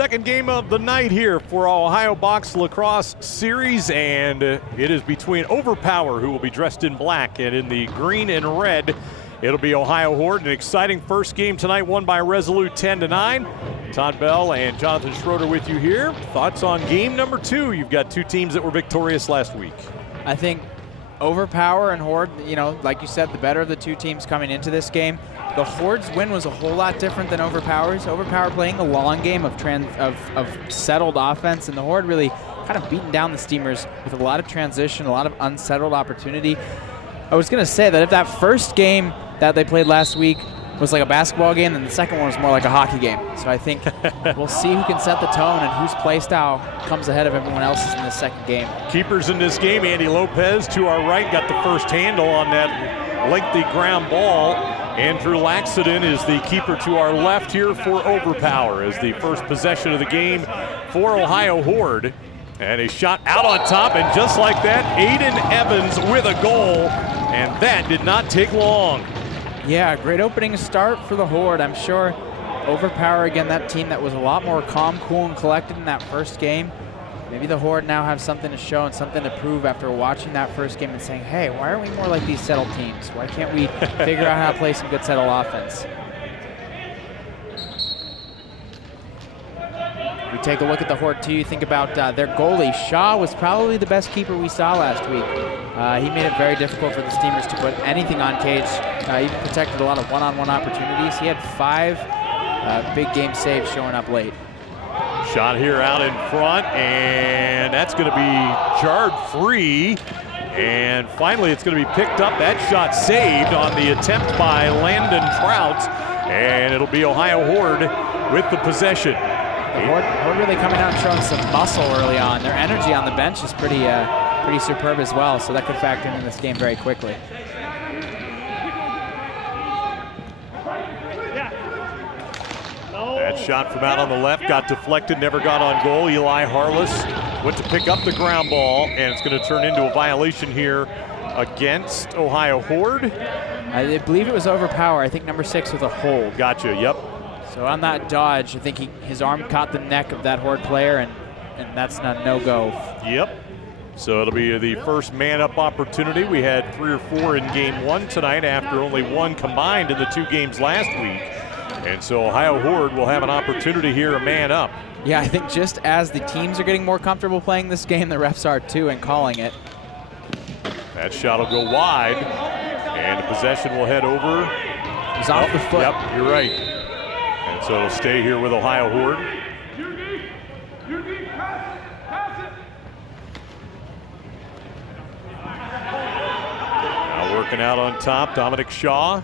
Second game of the night here for Ohio Box Lacrosse Series, and it is between OVRPWR, who will be dressed in black, and in the green and red, it'll be Ohio Horde. An exciting first game tonight, won by Resolute 10-9. Todd Bell and Jonathan Schroeder with you here. Thoughts on game number 2? You've got two teams that were victorious last week. I think OVRPWR and Horde, you know, like you said, the better of the two teams coming into this game. The Horde's win was a whole lot different than OVRPWR's. OVRPWR playing a long game of settled offense, and the Horde really kind of beating down the Steamers with a lot of transition, a lot of unsettled opportunity. I was going to say that if that first game that they played last week was like a basketball game, then the second one was more like a hockey game. So I think we'll see who can set the tone and whose play style comes ahead of everyone else's in the second game. Keepers in this game, Andy Lopez to our right got the first handle on that lengthy ground ball. Andrew Laxton is the keeper to our left here for OVRPWR as the first possession of the game for Ohio Horde. And a shot out on top, and just like that, Aiden Evans with a goal, and that did not take long. Yeah, great opening start for the Horde. I'm sure OVRPWR, again, that team that was a lot more calm, cool, and collected in that first game. Maybe the Horde now have something to show and something to prove after watching that first game and saying, hey, why aren't we more like these settled teams? Why can't we figure out how to play some good settled offense? We take a look at the Horde too. You think about their goalie. Shaw was probably the best keeper we saw last week. He made it very difficult for the Steamers to put anything on cage. He protected a lot of one-on-one opportunities. He had 5 big game saves showing up late. Shot here out in front, and that's going to be jarred free. And finally, it's going to be picked up. That shot saved on the attempt by Landon Trout, and it'll be Ohio Horde with the possession. The Horde really coming out and showing some muscle early on. Their energy on the bench is pretty superb as well, so that could factor into this game very quickly. That shot from out on the left got deflected, never got on goal. Eli Harless went to pick up the ground ball, and it's going to turn into a violation here against Ohio Horde. I believe it was OVRPWR. I think number 6 with a hold. Gotcha, yep. So on that dodge, I think his arm caught the neck of that Horde player, and that's not no-go. Yep. So it'll be the first man-up opportunity. We had 3 or 4 in game 1 tonight after only 1 combined in the 2 games last week. And so Ohio Horde will have an opportunity here, a man up. Yeah, I think just as the teams are getting more comfortable playing this game, the refs are too and calling it. That shot will go wide, and the possession will head over. It's off the foot. Yep, you're right. And so it'll stay here with Ohio Horde. Now working out on top, Dominic Shaw.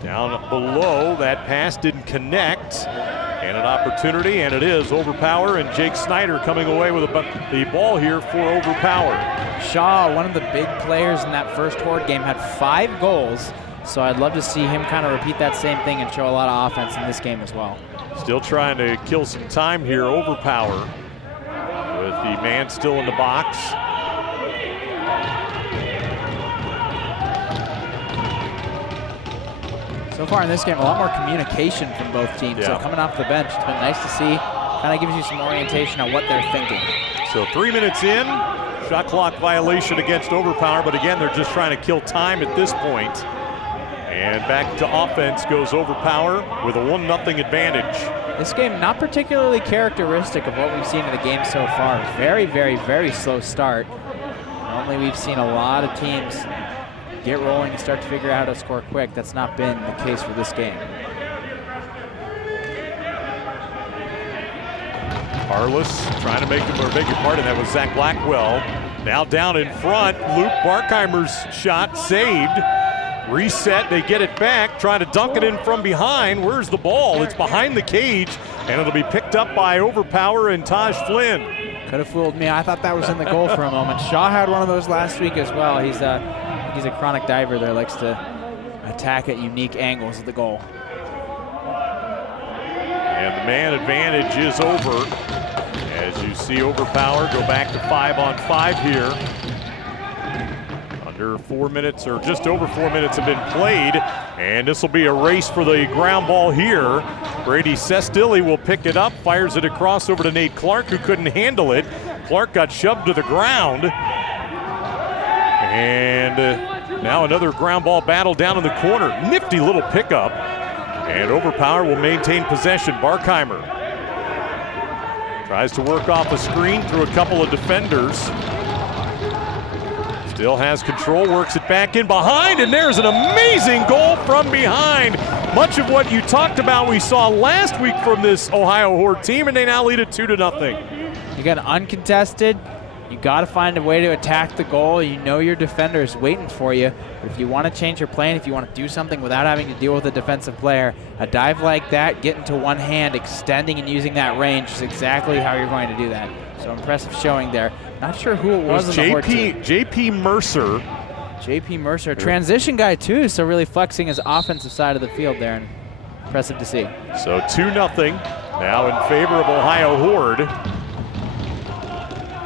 Down below, that pass didn't connect, and an opportunity, and it is OVRPWR, and Jake Snyder coming away with the ball here for OVRPWR. Shaw, one of the big players in that first Horde game, had 5 goals, so I'd love to see him kind of repeat that same thing and show a lot of offense in this game as well. Still trying to kill some time here, OVRPWR, with the man still in the box. So far in this game, a lot more communication from both teams. Yeah. So coming off the bench, it's been nice to see. Kind of gives you some orientation on what they're thinking. So 3 minutes in, shot clock violation against OVRPWR, but again, they're just trying to kill time at this point. And back to offense goes OVRPWR with a 1-0 advantage. This game not particularly characteristic of what we've seen in the game so far. Very, very, very slow start. Normally we've seen a lot of teams get rolling and start to figure out how to score quick. That's not been the case for this game. Harless trying to make him, or beg your pardon, that was Zach Blackwell. Now down in front, Luke Barkheimer's shot saved. Reset, they get it back, trying to dunk it in from behind. Where's the ball? It's behind the cage, and it'll be picked up by OVRPWR and Taj Flynn. Could have fooled me. I thought that was in the goal for a moment. Shaw had one of those last week as well. He's a chronic diver there, likes to attack at unique angles at the goal. And the man advantage is over. As you see OVRPWR go back to 5-on-5 here. Under 4 minutes, or just over 4 minutes have been played, and this will be a race for the ground ball here. Brady Sestilli will pick it up, fires it across over to Nate Clark, who couldn't handle it. Clark got shoved to the ground, and now another ground ball battle down in the corner. Nifty little pickup, and Overpower will maintain possession. Barkheimer tries to work off a screen through a couple of defenders. Still has control, works it back in behind, and there's an amazing goal from behind. Much of what you talked about we saw last week from this Ohio Horde team, and they now lead it 2-0. You got uncontested. You got to find a way to attack the goal. You know your defender is waiting for you. But if you want to change your plan, if you want to do something without having to deal with a defensive player, a dive like that, getting to one hand, extending and using that range is exactly how you're going to do that. So impressive showing there. Not sure who it was on the Horde team. JP Mercer. JP Mercer, transition guy too, so really flexing his offensive side of the field there. And impressive to see. So 2-0 now in favor of Ohio Horde.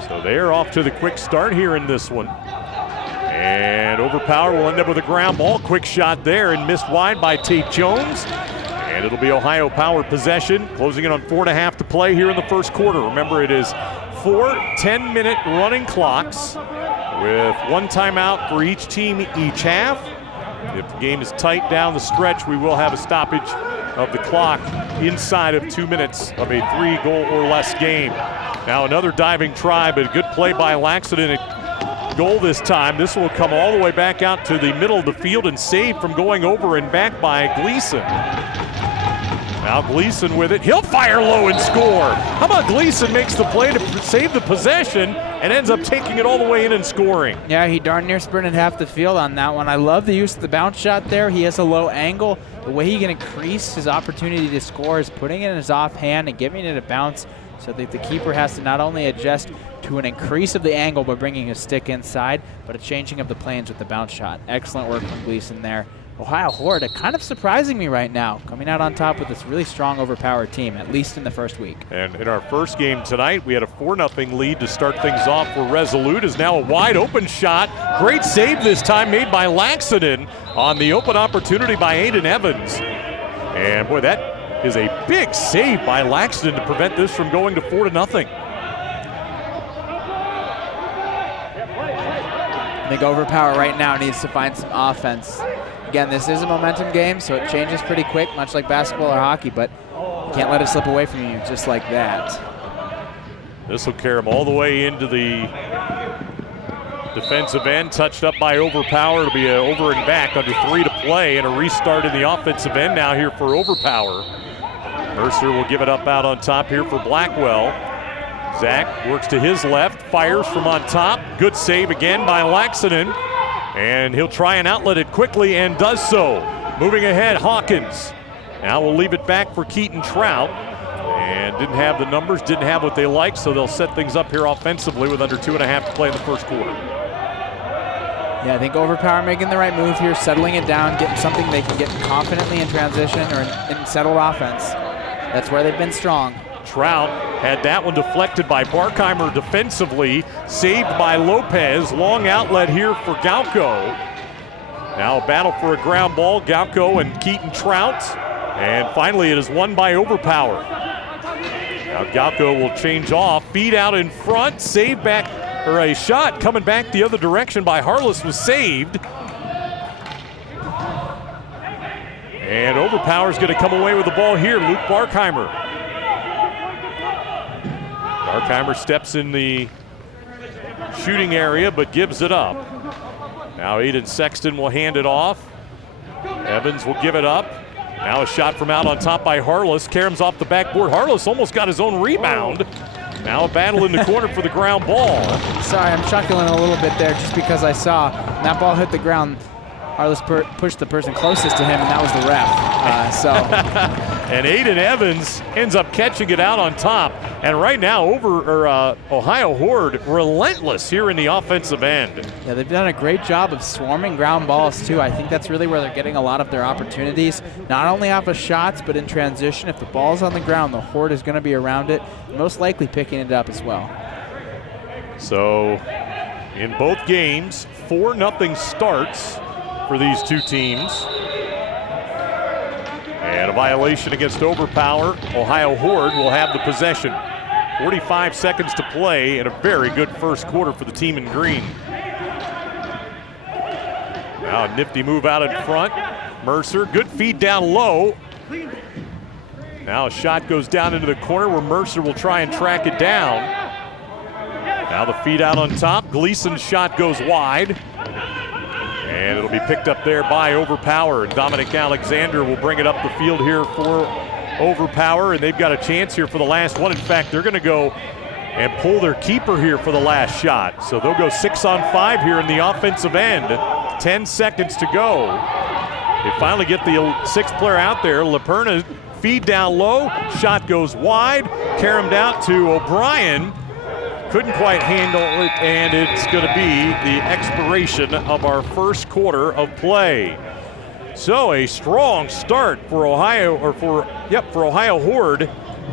So they're off to the quick start here in this one. And Overpower will end up with a ground ball. Quick shot there and missed wide by Tate Jones. And it'll be Ohio Power possession, closing in on 4.5 to play here in the first quarter. Remember, it is 4 10-minute running clocks with 1 timeout for each team each half. If the game is tight down the stretch, we will have a stoppage of the clock inside of 2 minutes of a 3-goal or less game. Now another diving try, but a good play by Laxton. Goal this time. This will come all the way back out to the middle of the field and saved from going over and back by Gleason. Now Gleason with it. He'll fire low and score. How about Gleason makes the play to save the possession and ends up taking it all the way in and scoring. Yeah, he darn near sprinted half the field on that one. I love the use of the bounce shot there. He has a low angle. The way he can increase his opportunity to score is putting it in his offhand and giving it a bounce so that the keeper has to not only adjust to an increase of the angle by bringing his stick inside, but a changing of the planes with the bounce shot. Excellent work from Gleason there. Ohio Horde kind of surprising me right now, coming out on top with this really strong overpowered team, at least in the first week. And in our first game tonight, we had a 4-0 lead to start things off for Resolute. Is now a wide open shot. Great save this time made by Laxton on the open opportunity by Aiden Evans. And boy, that is a big save by Laxton to prevent this from going to 4-0. I think Overpower right now needs to find some offense. Again, this is a momentum game, so it changes pretty quick, much like basketball or hockey, but you can't let it slip away from you just like that. This will carry him all the way into the defensive end, touched up by Overpower. It'll be over and back, under 3 to play, and a restart in the offensive end now here for Overpower. Mercer will give it up out on top here for Blackwell. Zach works to his left, fires from on top. Good save again by Laxton. And he'll try and outlet it quickly and does so. Moving ahead, Hawkins. Now we'll leave it back for Keaton Trout. And didn't have the numbers, didn't have what they like, so they'll set things up here offensively with under 2.5 to play in the first quarter. Yeah, I think Overpower making the right move here, settling it down, getting something they can get confidently in transition or in settled offense. That's where they've been strong. Trout had that one deflected by Barkheimer defensively, saved by Lopez. Long outlet here for Galko. Now a battle for a ground ball, Galko and Keaton Trout. And finally it is won by Overpower. Now Galko will change off, feed out in front, save back, or a shot coming back the other direction by Harless was saved. And Overpower's gonna come away with the ball here, Luke Barkheimer. Barkheimer steps in the shooting area, but gives it up. Now Aiden Sexton will hand it off. Evans will give it up. Now a shot from out on top by Harless. Karam's off the backboard. Harless almost got his own rebound. Now a battle in the corner for the ground ball. Sorry, I'm chuckling a little bit there just because I saw that ball hit the ground. Harless pushed the person closest to him, and that was the ref. And Aiden Evans ends up catching it out on top. And right now, Ohio Horde relentless here in the offensive end. Yeah, they've done a great job of swarming ground balls too. I think that's really where they're getting a lot of their opportunities, not only off of shots, but in transition. If the ball's on the ground, the Horde is going to be around it, most likely picking it up as well. So in both games. 4-0 starts for these two teams. And a violation against Overpower. Ohio Horde will have the possession. 45 seconds to play and a very good first quarter for the team in green. Now a nifty move out in front. Mercer, good feed down low. Now a shot goes down into the corner where Mercer will try and track it down. Now the feed out on top. Gleason's shot goes wide. And it'll be picked up there by Overpower. Dominic Alexander will bring it up the field here for Overpower, and they've got a chance here for the last one. In fact, they're going to go and pull their keeper here for the last shot. So they'll go 6-on-5 here in the offensive end. 10 seconds to go. They finally get the sixth player out there. Laperna feed down low. Shot goes wide. Caromed out to O'Brien. Couldn't quite handle it, and it's going to be the expiration of our first quarter of play. So a strong start for Ohio Horde,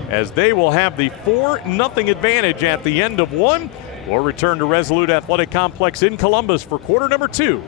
as they will have the 4-0 advantage at the end of one. We'll return to Resolute Athletic Complex in Columbus for quarter number 2.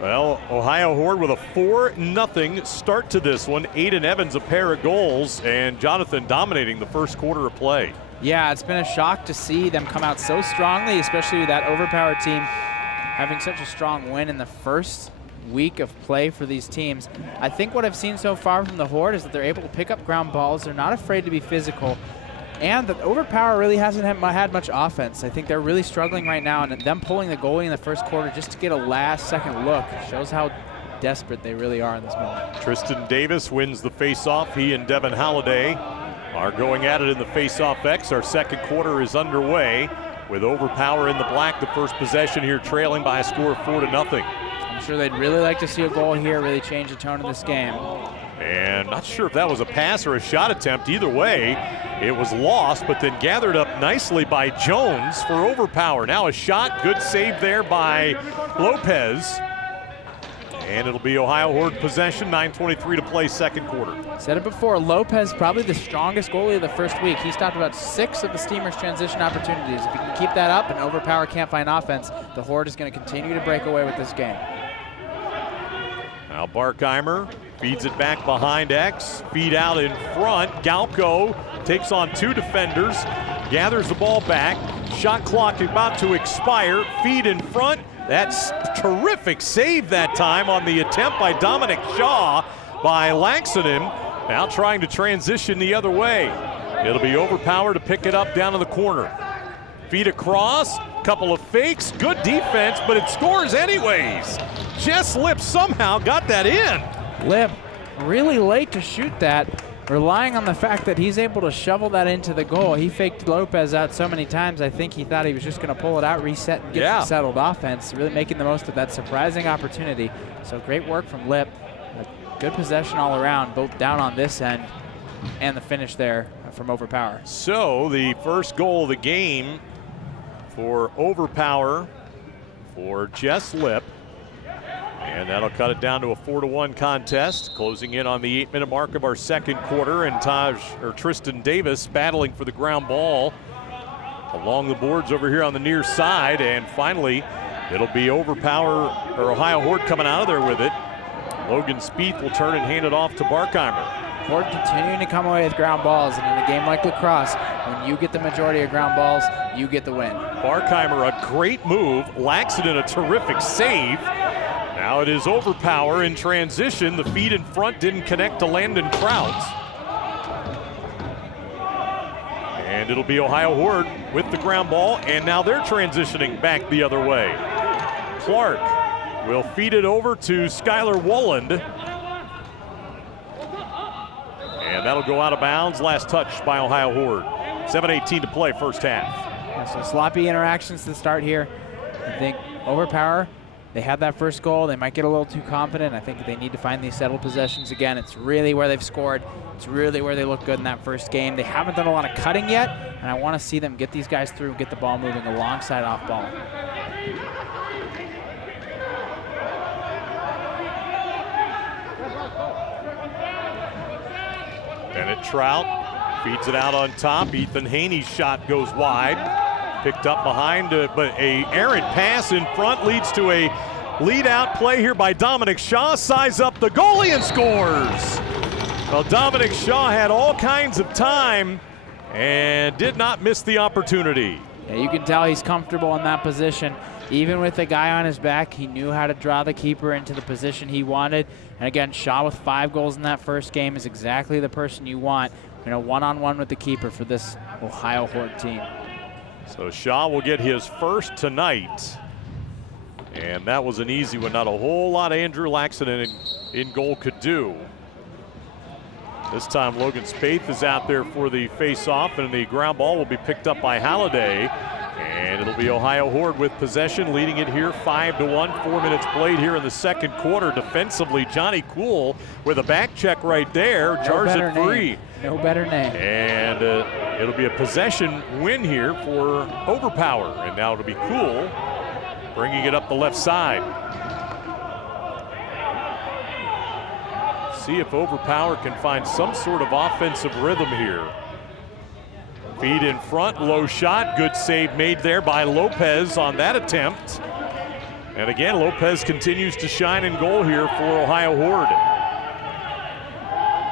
Well, Ohio Horde with a 4-0 start to this one. Aiden Evans a pair of goals, and Jonathan dominating the first quarter of play. Yeah, it's been a shock to see them come out so strongly, especially with that Overpower team having such a strong win in the first week of play for these teams. I think what I've seen so far from the Horde is that they're able to pick up ground balls. They're not afraid to be physical. And the Overpower really hasn't had much offense. I think they're really struggling right now, and them pulling the goalie in the first quarter just to get a last-second look shows how desperate they really are in this moment. Tristan Davis wins the face-off. He and Devin Halliday are going at it in the face-off X. Our second quarter is underway with Overpower in the black. The first possession here trailing by a score of 4-0. I'm sure they'd really like to see a goal here, really change the tone of this game. And not sure if that was a pass or a shot attempt. Either way, it was lost, but then gathered up nicely by Jones for Overpower. Now a shot, good save there by Lopez. And it'll be Ohio Horde possession, 9:23 to play, second quarter. Said it before, Lopez probably the strongest goalie of the first week. He stopped about 6 of the Steamers' transition opportunities. If he can keep that up and Overpower can't find offense, the Horde is going to continue to break away with this game. Now Barkheimer feeds it back behind X, feed out in front. Galco takes on 2 defenders, gathers the ball back. Shot clock about to expire, feed in front. That's terrific save that time on the attempt by Dominic Shaw by Laxonen. Now trying to transition the other way. It'll be Overpower to pick it up down in the corner. Feed across, couple of fakes, good defense, but it scores anyways. Jess Lip somehow got that in. Lip really late to shoot that, relying on the fact that he's able to shovel that into the goal. He faked Lopez out so many times, I think he thought he was just going to pull it out, reset, and get some settled offense. Really making the most of that surprising opportunity. So great work from Lip. Good possession all around, both down on this end and the finish there from Overpower. So the first goal of the game for Overpower for Jess Lip. And that'll cut it down to a 4-1 contest, closing in on the 8-minute mark of our second quarter. And Tristan Davis battling for the ground ball along the boards over here on the near side. And finally, it'll be Overpower or Ohio Horde coming out of there with it. Logan Spieth will turn and hand it off to Barkheimer. Horde continuing to come away with ground balls, and in a game like lacrosse, when you get the majority of ground balls, you get the win. Barkheimer, a great move. Laxton, a terrific save. Now it is Overpower in transition. The feed in front didn't connect to Landon Trout. And it'll be Ohio Horde with the ground ball, and now they're transitioning back the other way. Clark will feed it over to Skylar Wolland. And that'll go out of bounds. Last touch by Ohio Horde. 7:18 to play, first half. Yeah, so sloppy interactions to start here. I think Overpower, they had that first goal. They might get a little too confident. I think they need to find these settled possessions again. It's really where they've scored. It's really where they look good in that first game. They haven't done a lot of cutting yet, and I want to see them get these guys through and get the ball moving alongside off ball. Bennett Trout feeds it out on top. Ethan Haney's shot goes wide. Picked up behind, but a errant pass in front leads to a lead-out play here by Dominic Shaw. Size up the goalie and scores. Well, Dominic Shaw had all kinds of time and did not miss the opportunity. Yeah, you can tell he's comfortable in that position. Even with the guy on his back, he knew how to draw the keeper into the position he wanted. And again, Shaw with 5 goals in that first game is exactly the person you want, one-on-one with the keeper for this Ohio Horde team. So Shaw will get his first tonight. And that was an easy one. Not a whole lot Andrew Laxton in goal could do. This time Logan Spieth is out there for the face-off, and the ground ball will be picked up by Halliday. And it'll be Ohio Horde with possession, leading it here 5-1. 4 minutes played here in the second quarter. Defensively, Johnny Cool with a back check right there, jars it free. No better name. And it'll be a possession win here for Overpower. And now it'll be Cool bringing it up the left side. See if Overpower can find some sort of offensive rhythm here. Feed in front, low shot, good save made there by Lopez on that attempt. And again, Lopez continues to shine in goal here for Ohio Horde.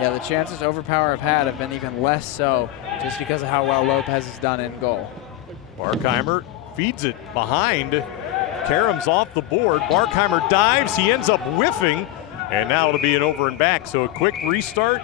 Yeah, the chances Overpower have been even less so just because of how well Lopez has done in goal. Barkheimer feeds it behind. Karam's off the board. Barkheimer dives, he ends up whiffing, and now it'll be an over and back. So a quick restart.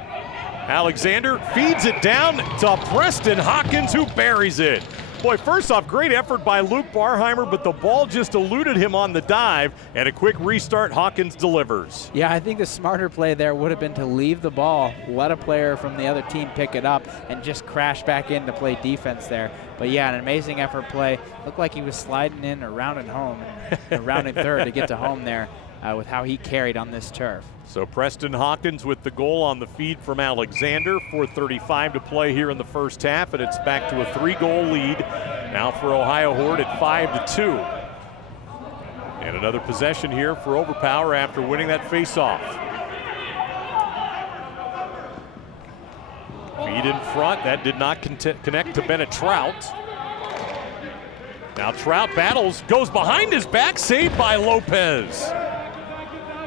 Alexander feeds it down to Preston Hawkins, who buries it. Boy, first off, great effort by Luke Barkheimer, but the ball just eluded him on the dive, and a quick restart, Hawkins delivers. Yeah, I think the smarter play there would have been to leave the ball, let a player from the other team pick it up, and just crash back in to play defense there. But yeah, an amazing effort play. Looked like he was sliding in or rounding home, or rounding third to get to home there with how he carried on this turf. So Preston Hawkins with the goal on the feed from Alexander. 4:35 to play here in the first half, and it's back to a 3-goal lead now for Ohio Horde at 5-2. And another possession here for Overpower after winning that face-off. Feed in front, that did not connect to Bennett Trout. Now Trout battles, goes behind his back, saved by Lopez.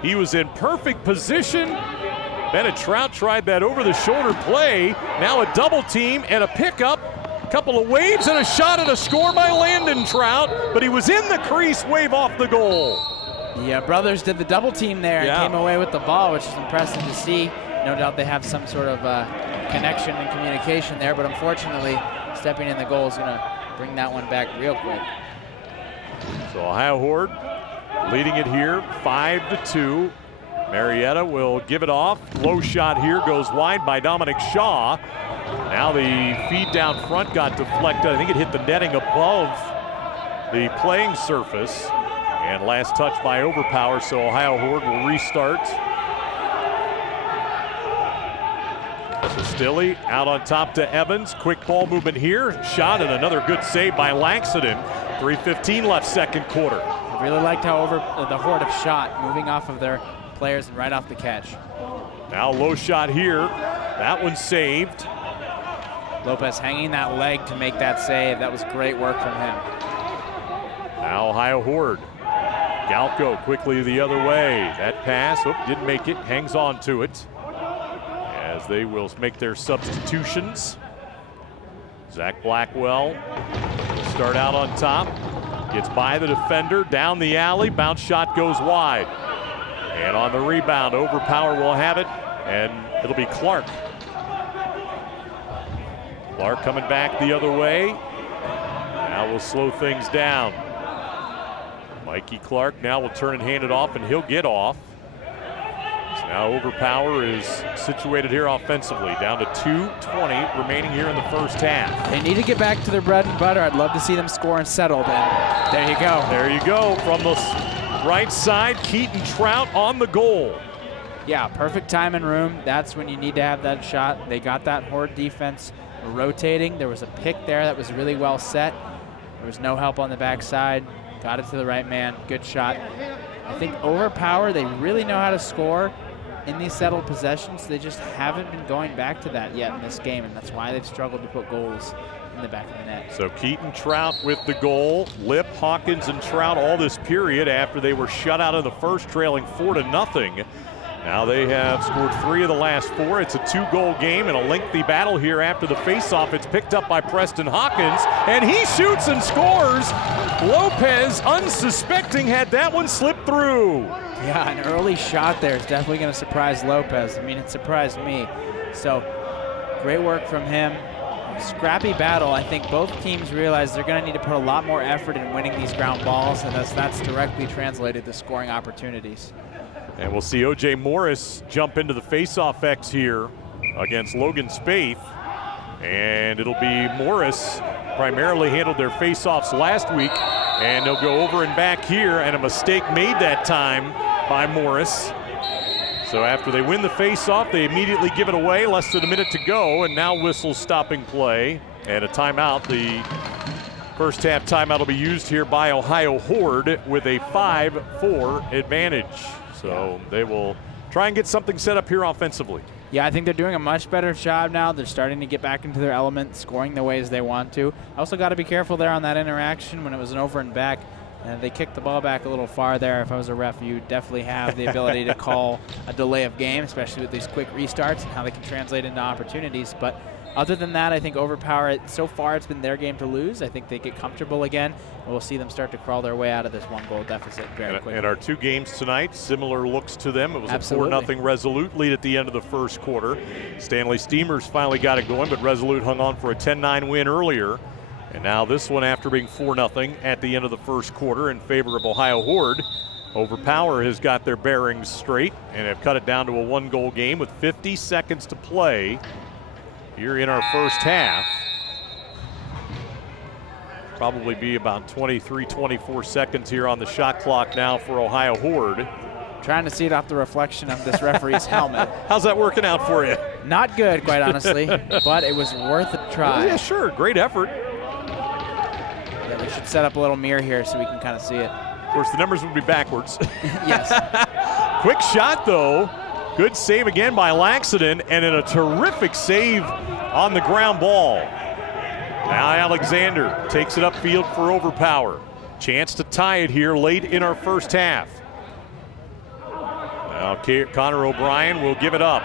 He was in perfect position. Bennett Trout tried that over-the-shoulder play. Now a double team and a pickup. A couple of waves and a shot and a score by Landon Trout, but he was in the crease, wave off the goal. Yeah, brothers did the double team there and came away with the ball, which is impressive to see. No doubt they have some sort of connection and communication there, but unfortunately, stepping in the goal is going to bring that one back real quick. So Ohio Horde leading it here 5-2. Marietta will give it off. Low shot here goes wide by Dominic Shaw. Now the feed down front got deflected. I think it hit the netting above the playing surface. And last touch by Overpower, so Ohio Horde will restart. So Stilley out on top to Evans. Quick ball movement here. Shot and another good save by Laxton. 3:15 left second quarter. I really liked how the Horde have shot, moving off of their players and right off the catch. Now low shot here. That one's saved. Lopez hanging that leg to make that save. That was great work from him. Now Ohio Horde Galco quickly the other way. That pass, didn't make it, hangs on to it. As they will make their substitutions. Zach Blackwell will start out on top. Gets by the defender, down the alley, bounce shot goes wide. And on the rebound, Overpower will have it, and it'll be Clark. Clark coming back the other way. Now we'll slow things down. Mikey Clark now will turn and hand it off, and he'll get off. So now Overpower is situated here offensively, down to 2:20 remaining here in the first half. They need to get back to their bread and butter. I'd love to see them score and settle. And there you go. There you go from the right side. Keaton Trout on the goal. Yeah, perfect time and room. That's when you need to have that shot. They got that Horde defense rotating. There was a pick there that was really well set. There was no help on the backside. Got it to the right man. Good shot. I think Overpower, they really know how to score in these settled possessions. They just haven't been going back to that yet in this game, and that's why they've struggled to put goals in the back of the net. So Keaton Trout with the goal. Lip, Hawkins, and Trout all this period after they were shut out in the first, trailing 4-0. Now they have scored 3 of the last 4. It's a 2-goal game and a lengthy battle here after the faceoff. It's picked up by Preston Hawkins, and he shoots and scores. Lopez, unsuspecting, had that one slip through. Yeah, an early shot there is definitely going to surprise Lopez. I mean, it surprised me. So great work from him. Scrappy battle. I think both teams realize they're going to need to put a lot more effort in winning these ground balls, and that's directly translated to scoring opportunities. And we'll see O.J. Morris jump into the faceoff X here against Logan Spaeth. And it'll be Morris, primarily handled their faceoffs last week. And they'll go over and back here, and a mistake made that time by Morris. So after they win the faceoff, they immediately give it away, less than a minute to go, and now whistles stopping play. And a timeout. The first half timeout will be used here by Ohio Horde with a 5-4 advantage. So they will try and get something set up here offensively. Yeah, I think they're doing a much better job now. They're starting to get back into their element, scoring the ways they want to. Also got to be careful there on that interaction when it was an over and back. They kicked the ball back a little far there. If I was a ref, you definitely have the ability to call a delay of game, especially with these quick restarts and how they can translate into opportunities. But other than that, I think Overpower, so far it's been their game to lose. I think they get comfortable again. We'll see them start to crawl their way out of this 1-goal deficit very quickly. And our 2 games tonight, similar looks to them. It was Absolutely. a 4-0 Resolute lead at the end of the first quarter. Stanley Steamers finally got it going, but Resolute hung on for a 10-9 win earlier. And now this one after being 4-0 at the end of the first quarter in favor of Ohio Horde. Overpower has got their bearings straight and have cut it down to a 1-goal game with 50 seconds to play here in our first half. Probably be about 23, 24 seconds here on the shot clock now for Ohio Horde. Trying to see it off the reflection of this referee's helmet. How's that working out for you? Not good, quite honestly, but it was worth a try. Yeah, sure, great effort. Yeah, they should set up a little mirror here so we can kind of see it. Of course, the numbers would be backwards. Yes. Quick shot, though. Good save again by Laxton, and then a terrific save on the ground ball. Now Alexander takes it upfield for Overpower. Chance to tie it here late in our first half. Now Connor O'Brien will give it up.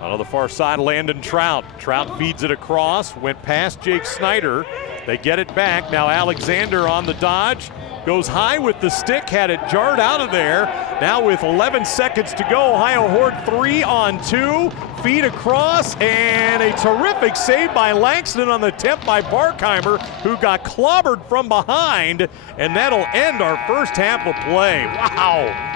On the far side, Landon Trout. Trout feeds it across, went past Jake Snyder. They get it back. Now Alexander on the dodge. Goes high with the stick, had it jarred out of there. Now with 11 seconds to go, Ohio Horde 3-on-2. Feed across, and a terrific save by Langston on the tip by Barkheimer, who got clobbered from behind, and that'll end our first half of play. Wow.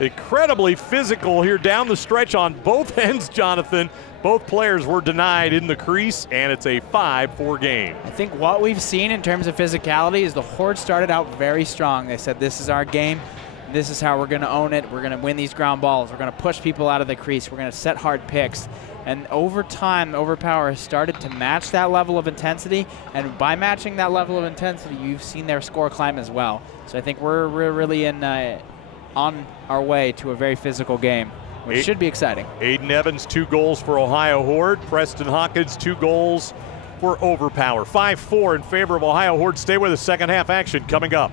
Incredibly physical here down the stretch on both ends, Jonathan. Both players were denied in the crease, and it's a 5-4 game. I think what we've seen in terms of physicality is the Horde started out very strong. They said, this is our game. This is how we're going to own it. We're going to win these ground balls. We're going to push people out of the crease. We're going to set hard picks. And over time, Overpower has started to match that level of intensity. And by matching that level of intensity, you've seen their score climb as well. So I think we're really on our way to a very physical game, which should be exciting. Aiden Evans, 2 goals for Ohio Horde. Preston Hawkins, 2 goals for Overpower. 5-4 in favor of Ohio Horde. Stay with us. Second half action coming up.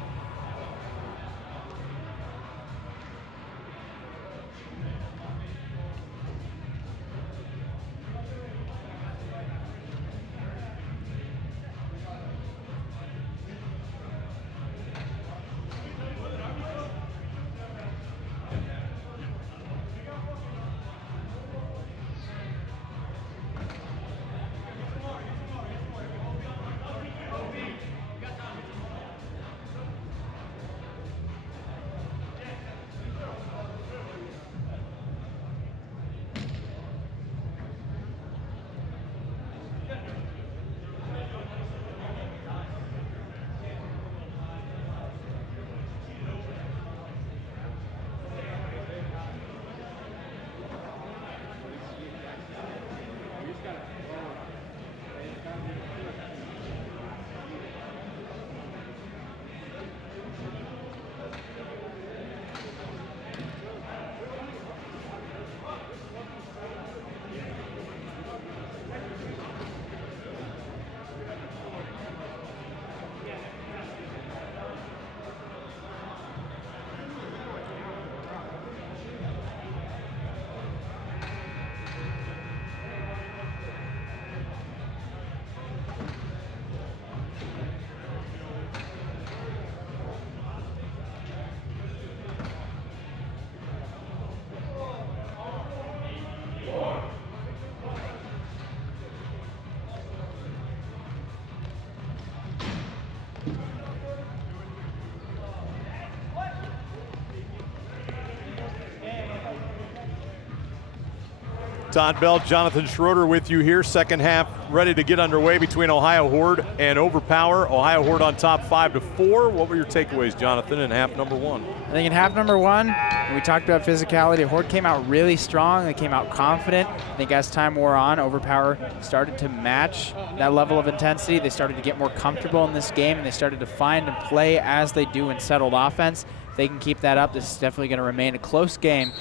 Todd Bell, Jonathan Schroeder with you here. Second half ready to get underway between Ohio Horde and Overpower. Ohio Horde on top 5-4. What were your takeaways, Jonathan, in half number one? I think in half number one, when we talked about physicality, Horde came out really strong. They came out confident. I think as time wore on, Overpower started to match that level of intensity. They started to get more comfortable in this game, and they started to find and play as they do in settled offense. If they can keep that up, this is definitely going to remain a close game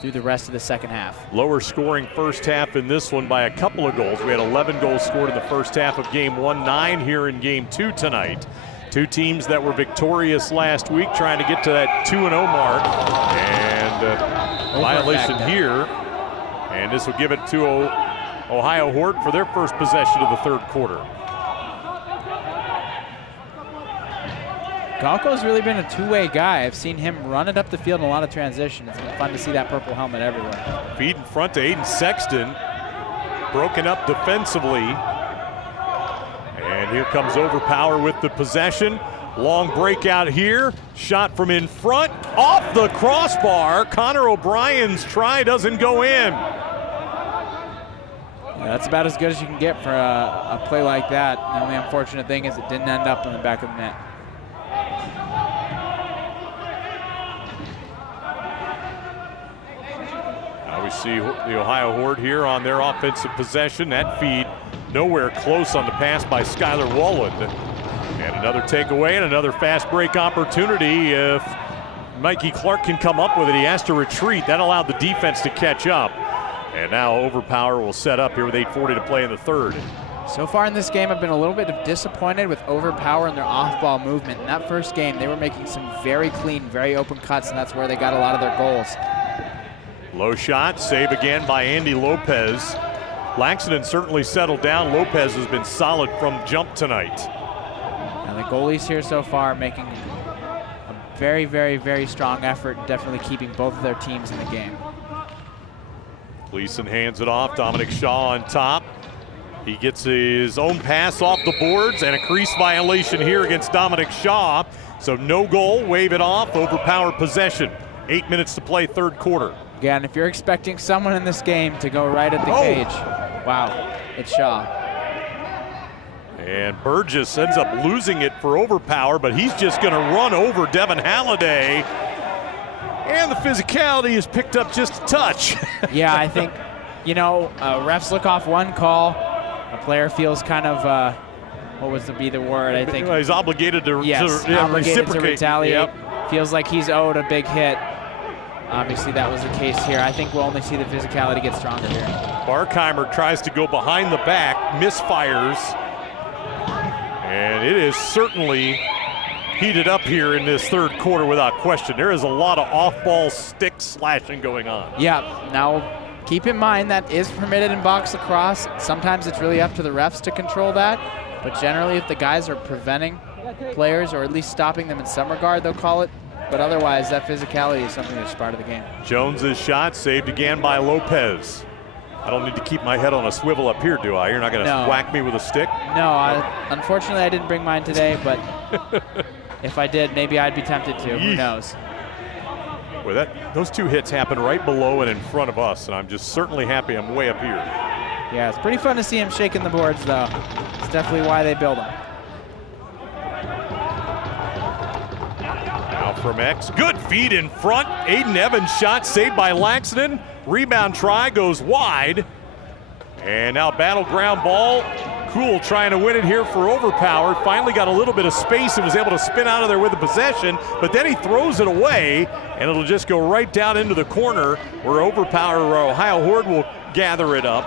through the rest of the second half. Lower scoring first half in this one by a couple of goals. We had 11 goals scored in the first half of game one, 9 here in game two tonight. Two teams that were victorious last week trying to get to that 2-0 mark. And violation here. And this will give it to Ohio Horde for their first possession of the third quarter. Galco's really been a two-way guy. I've seen him run it up the field in a lot of transition. It's been fun to see that purple helmet everywhere. Feed in front to Aiden Sexton. Broken up defensively. And here comes Overpower with the possession. Long breakout here. Shot from in front. Off the crossbar. Connor O'Brien's try doesn't go in. Yeah, that's about as good as you can get for a play like that. The only unfortunate thing is it didn't end up in the back of the net. Now we see the Ohio Horde here on their offensive possession. That feed nowhere close on the pass by Skylar Walland. And another takeaway and another fast break opportunity. If Mikey Clark can come up with it, he has to retreat. That allowed the defense to catch up. And now Overpower will set up here with 8:40 to play in the third. So far in this game, I've been a little bit disappointed with Overpower and their off-ball movement. In that first game, they were making some very clean, very open cuts, and that's where they got a lot of their goals. Low shot, save again by Andy Lopez. Laxton certainly settled down. Lopez has been solid from jump tonight. And the goalies here so far making a very, very, very strong effort, definitely keeping both of their teams in the game. Gleason hands it off. Dominic Shaw on top. He gets his own pass off the boards and a crease violation here against Dominic Shaw. So no goal, wave it off, Overpower possession. 8 minutes to play, third quarter. Again, if you're expecting someone in this game to go right at the cage, wow, it's Shaw. And Burgess ends up losing it for Overpower, but he's just going to run over Devin Halliday. And the physicality is picked up just a touch. Yeah, I think, you know, refs look off one call. A player feels kind of, what was be the word, I think? He's obligated to, obligated to retaliate. Yep. Feels like he's owed a big hit. Obviously, that was the case here. I think we'll only see the physicality get stronger here. Barkheimer tries to go behind the back, misfires. And it is certainly heated up here in this third quarter without question. There is a lot of off-ball stick slashing going on. Yeah, now keep in mind that is permitted in box lacrosse. Sometimes it's really up to the refs to control that. But generally, if the guys are preventing players or at least stopping them in some regard, they'll call it. But otherwise, that physicality is something that's part of the game. Jones's shot saved again by Lopez. I don't need to keep my head on a swivel up here, do I? You're not going to whack me with a stick? No, unfortunately, I didn't bring mine today, but if I did, maybe I'd be tempted to. Who knows? Well, those two hits happen right below and in front of us, and I'm just certainly happy I'm way up here. Yeah, it's pretty fun to see him shaking the boards, though. It's definitely why they build them. Now from X, good feed in front. Aiden Evans shot saved by Laxton. Rebound try goes wide. And now battleground ball. Cool trying to win it here for Overpower. Finally got a little bit of space and was able to spin out of there with the possession, but then he throws it away, and it'll just go right down into the corner where Overpower or Ohio Horde will gather it up.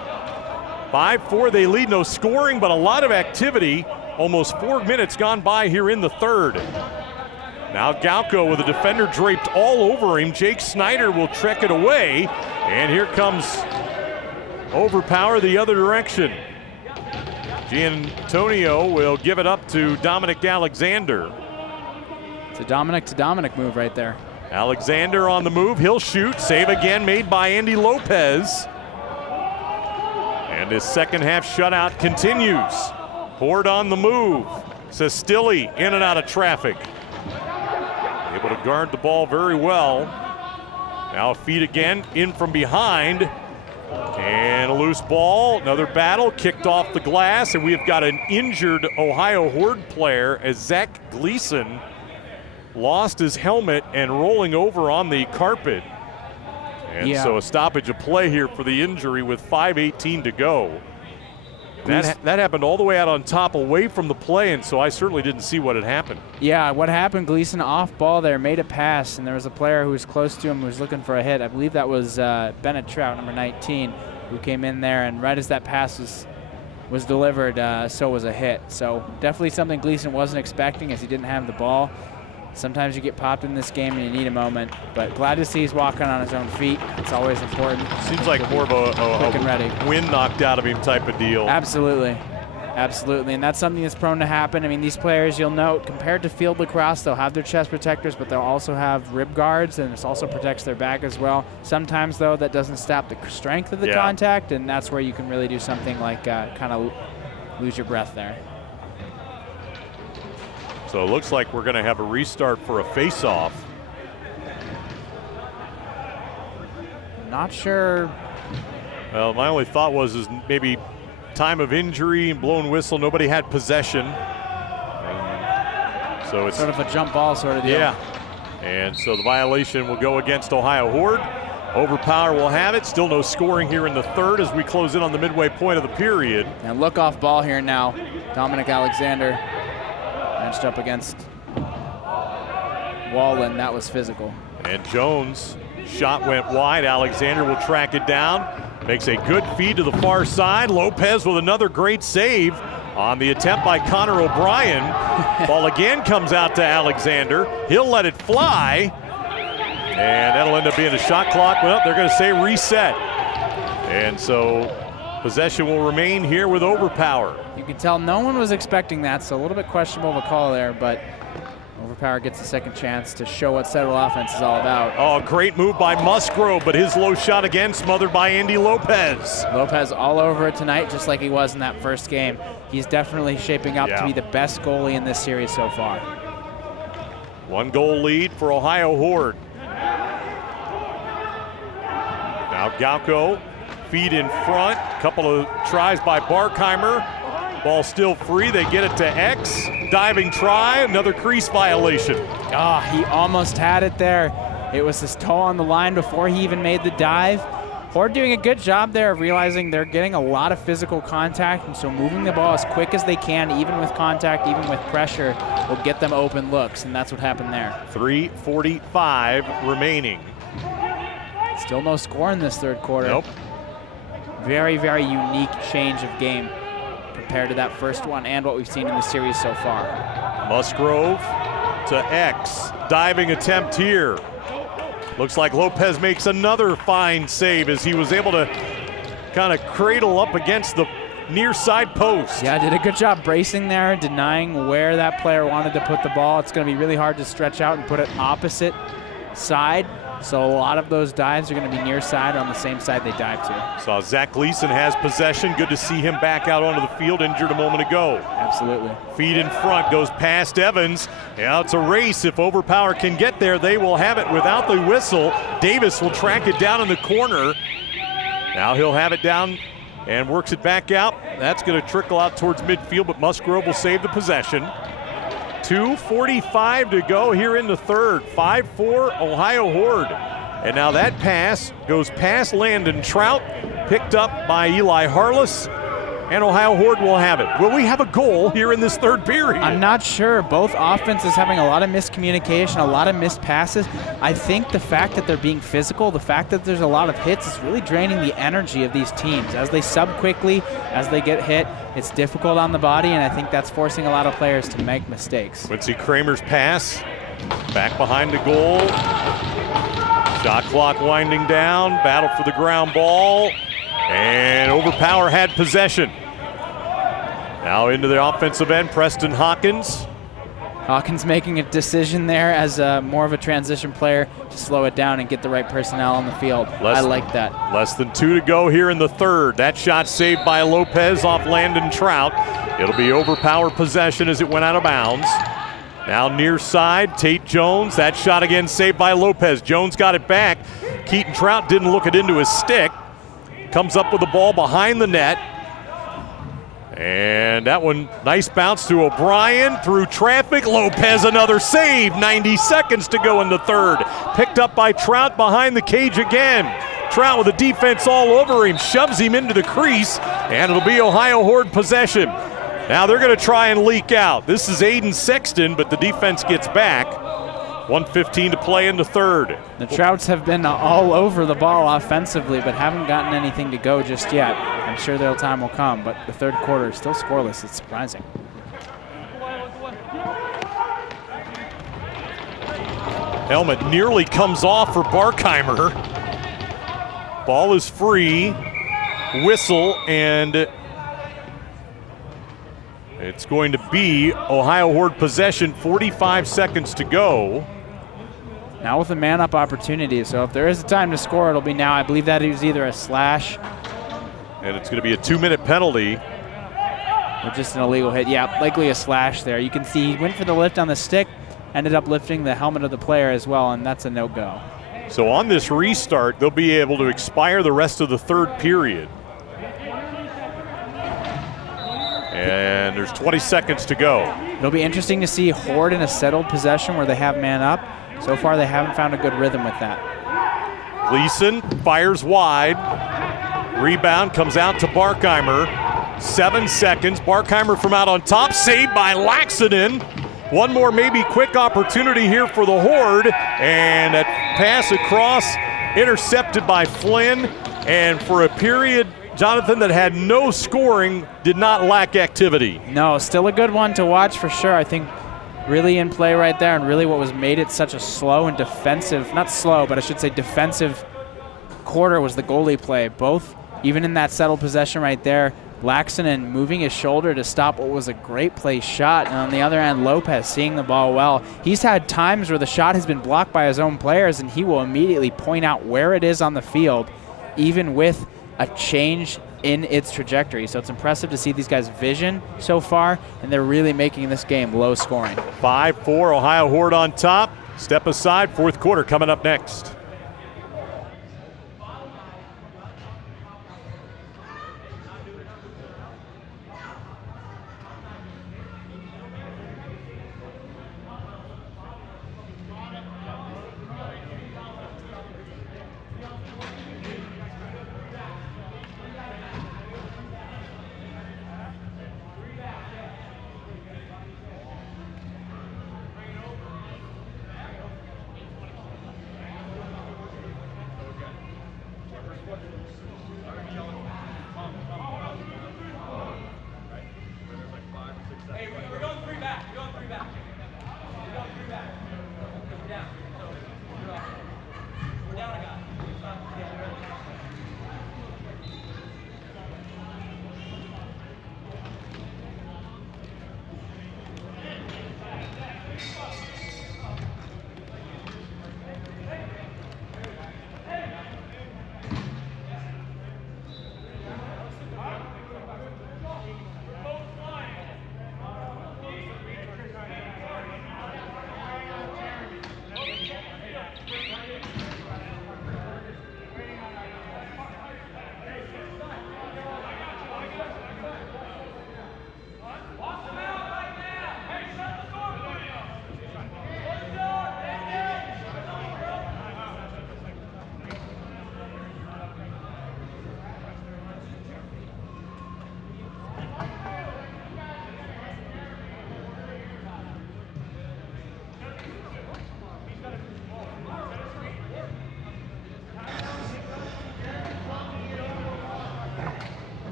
5-4, they lead, no scoring, but a lot of activity. Almost 4 minutes gone by here in the third. Now Galco with a defender draped all over him. Jake Snyder will trek it away, and here comes Overpower the other direction. Giantonio will give it up to Dominic Alexander. It's a Dominic to Dominic move right there. Alexander on the move, he'll shoot. Save again made by Andy Lopez. And his second half shutout continues. Horde on the move. Sestilli in and out of traffic. Able to guard the ball very well. Now feed again, in from behind. And a loose ball, another battle, kicked off the glass, and we have got an injured Ohio Horde player as Zach Gleason lost his helmet and rolling over on the carpet. And so a stoppage of play here for the injury with 5:18 to go. That happened all the way out on top away from the play, and so I certainly didn't see what had happened. Yeah, what happened, Gleason off ball there, made a pass, and there was a player who was close to him who was looking for a hit. I believe that was Bennett Trout, number 19, who came in there, and right as that pass was delivered, so was a hit. So definitely something Gleason wasn't expecting as he didn't have the ball. Sometimes you get popped in this game and you need a moment, but glad to see he's walking on his own feet. It's always important. Seems like more of a wind knocked out of him type of deal. Absolutely. Absolutely, and that's something that's prone to happen. I mean, these players, you'll note, compared to field lacrosse, they'll have their chest protectors, but they'll also have rib guards, and this also protects their back as well. Sometimes, though, that doesn't stop the strength of the contact, and that's where you can really do something like kind of lose your breath there. So it looks like we're going to have a restart for a face-off. Not sure. Well, my only thought was maybe time of injury and blown whistle. Nobody had possession. So it's sort of a jump ball sort of deal. Yeah. And so the violation will go against Ohio Horde. Overpower will have it. Still no scoring here in the third as we close in on the midway point of the period. And look off ball here now. Dominic Alexander matched up against Wallen. That was physical. And Jones' shot went wide. Alexander will track it down. Makes a good feed to the far side. Lopez with another great save on the attempt by Connor O'Brien. Ball again comes out to Alexander. He'll let it fly. And that'll end up being a shot clock. Well, they're going to say reset. And so possession will remain here with Overpower. You can tell no one was expecting that, so a little bit questionable of a call there, but Overpower gets a second chance to show what settle offense is all about. Oh, great move by Musgrove, but his low shot again smothered by Andy Lopez. Lopez all over it tonight, just like he was in that first game. He's definitely shaping up to be the best goalie in this series so far. 1 goal lead for Ohio Horde. Now Galco, feed in front. Couple of tries by Barkheimer. Ball still free, they get it to X. Diving try, another crease violation. He almost had it there. It was his toe on the line before he even made the dive. Horde doing a good job there of realizing they're getting a lot of physical contact, and so moving the ball as quick as they can, even with contact, even with pressure, will get them open looks, and that's what happened there. 3:45 remaining. Still no score in this third quarter. Nope. Very, very unique change of game compared to that first one and what we've seen in the series so far. Musgrove to X. Diving attempt here. Looks like Lopez makes another fine save as he was able to kind of cradle up against the near side post. Yeah, did a good job bracing there, denying where that player wanted to put the ball. It's going to be really hard to stretch out and put it opposite side. So a lot of those dives are going to be near side on the same side they dive to. So Zach Gleason has possession. Good to see him back out onto the field, injured a moment ago. Absolutely. Feed in front, goes past Evans. Yeah, it's a race. If Overpower can get there, they will have it without the whistle. Davis will track it down in the corner. Now he'll have it down and works it back out. That's going to trickle out towards midfield, but Musgrove will save the possession. 2:45 to go here in the third. 5-4 Ohio Horde. And now that pass goes past Landon Trout, picked up by Eli Harless, and Ohio Horde will have it. Will we have a goal here in this third period? I'm not sure. Both offenses having a lot of miscommunication, a lot of missed passes. I think the fact that they're being physical, the fact that there's a lot of hits is really draining the energy of these teams. As they sub quickly, as they get hit, it's difficult on the body, and I think that's forcing a lot of players to make mistakes. Quincy Kramer's pass, back behind the goal. Shot clock winding down, battle for the ground ball, and Overpower had possession. Now into the offensive end, Preston Hawkins. Hawkins making a decision there as more of a transition player to slow it down and get the right personnel on the field. I like that. Less than 2 to go here in the third. That shot saved by Lopez off Landon Trout. It'll be Overpower possession as it went out of bounds. Now near side, Tate Jones. That shot again saved by Lopez. Jones got it back. Keaton Trout didn't look it into his stick. comes up with the ball behind the net. And that one, nice bounce to O'Brien through traffic. Lopez, another save. 90 seconds to go in the third. Picked up by Trout behind the cage again. Trout with the defense all over him, shoves him into the crease, and it'll be Ohio Horde possession. Now they're going to try and leak out. This is Aiden Sexton, but the defense gets back. 1:15 to play in the third. The Trouts have been all over the ball offensively, but haven't gotten anything to go just yet. I'm sure their time will come, but the third quarter is still scoreless. It's surprising. Helmet nearly comes off for Barkheimer. Ball is free. Whistle, and it's going to be Ohio Horde possession. 45 seconds to go. Now with a man-up opportunity, so if there is a time to score, it'll be now. I believe that is either a slash. And it's going to be a 2-minute penalty. Or just an illegal hit. Yeah, likely a slash there. You can see he went for the lift on the stick, ended up lifting the helmet of the player as well, and that's a no-go. So on this restart, they'll be able to expire the rest of the third period. And there's 20 seconds to go. It'll be interesting to see Horde in a settled possession where they have man up. So far, they haven't found a good rhythm with that. Gleason fires wide. Rebound comes out to Barkheimer. 7 seconds. Barkheimer from out on top. Saved by Laxton. One more maybe quick opportunity here for the Horde. And that pass across intercepted by Flynn. And for a period, Jonathan, that had no scoring, did not lack activity. No, still a good one to watch for sure. I think really in play right there, and really what was made it such a slow and defensive, not slow, but I should say defensive quarter was the goalie play. Both, even in that settled possession right there, Laxton moving his shoulder to stop what was a great play shot, and on the other end, Lopez seeing the ball well. He's had times where the shot has been blocked by his own players, and he will immediately point out where it is on the field, even with a change in its trajectory. So it's impressive to see these guys' vision so far, and they're really making this game low scoring. 5-4, Ohio Horde on top. Step aside, fourth quarter coming up next.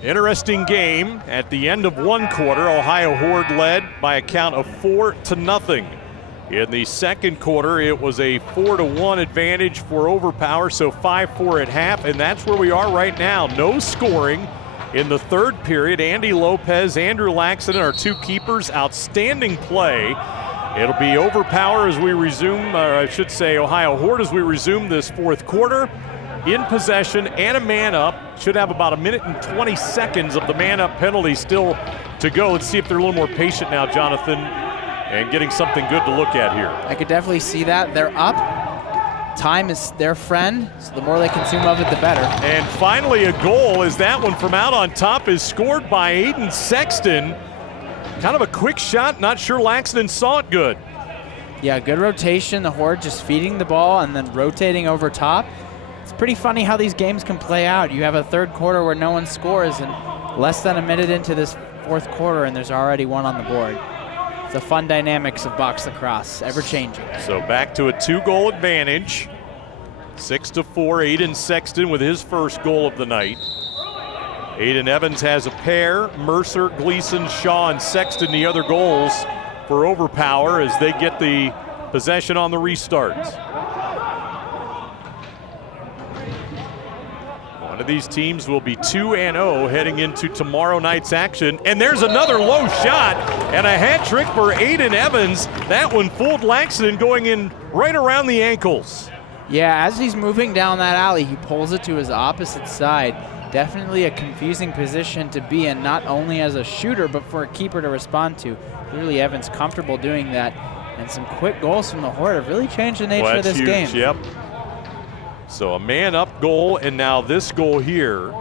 Interesting game. At the end of one quarter, Ohio Horde led by a count of 4-0. In the second quarter, it was a 4-1 advantage for Overpower, so 5-4 at half, and that's where we are right now. No scoring in the third period. Andy Lopez, Andrew Laxton, our two keepers, outstanding play. It'll be Overpower as we resume, or I should say Ohio Horde as we resume this fourth quarter. in possession and a man up. Should have about 1 minute and 20 seconds of the man up penalty still to go. Let's see if they're a little more patient now, Jonathan, and getting something good to look at here. I could definitely see that. They're up. Time is their friend, so the more they consume of it, the better. And finally a goal, as that one from out on top is scored by Aiden Sexton. Kind of a quick shot, not sure Laxton saw it good. Yeah, good rotation. The Horde just feeding the ball and then rotating over top. It's pretty funny how these games can play out. You have a third quarter where no one scores, and less than a minute into this fourth quarter, and there's already one on the board. It's the fun dynamics of box lacrosse, ever-changing. So back to a 2-goal advantage. 6-4, Aiden Sexton with his first goal of the night. Aiden Evans has a pair. Mercer, Gleason, Shaw, and Sexton the other goals for Overpower as they get the possession on the restarts. One of these teams will be 2-0 heading into tomorrow night's action. And there's another low shot and a hat trick for Aiden Evans. That one fooled Laxton, going in right around the ankles. Yeah, as he's moving down that alley, he pulls it to his opposite side. Definitely a confusing position to be in, not only as a shooter, but for a keeper to respond to. Clearly Evans comfortable doing that. And some quick goals from the Horde have really changed the nature of this huge game. Yep. So a man up goal, and now this goal here.